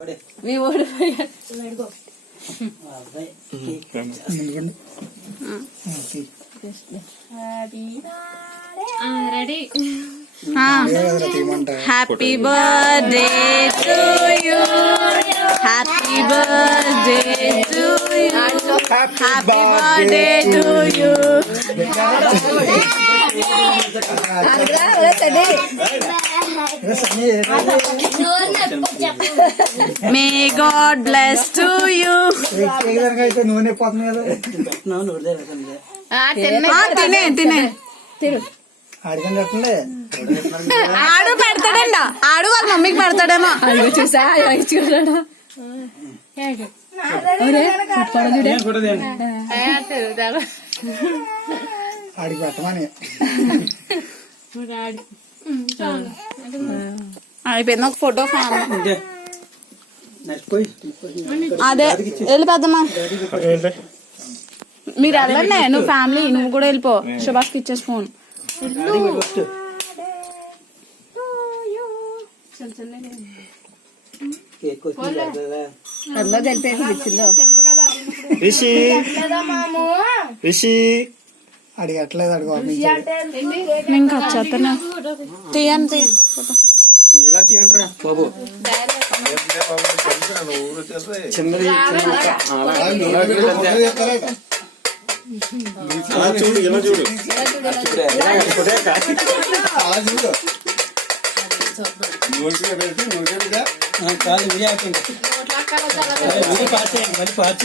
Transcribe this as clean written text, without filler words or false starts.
మీ ఓడి ready. Happy birthday to you, happy birthday to you, happy birthday to you. May God bless to you. తినే తినే ఆడు పెడతాడంట, ఆడు వాళ్ళ మమ్మీకి పెడతాడేమో. అయ్యో చూసా చూసాడా ఆడికి పెట్టమని అయిపోయింది. ఒక ఫోటో అదే వెళ్ళి పెద్దమ్మా, మీరు వెళ్ళండి. నువ్వు ఫ్యామిలీ, నువ్వు కూడా వెళ్ళిపో. సుభాష్కి ఇచ్చేసి ఫోన్. అడిగి అట్లేదు అడుగు నేను వచ్చేస్తాను. తీయండి ఫోటో. బాబు చిన్నది చూడు, ఇలా చూడు, కాదు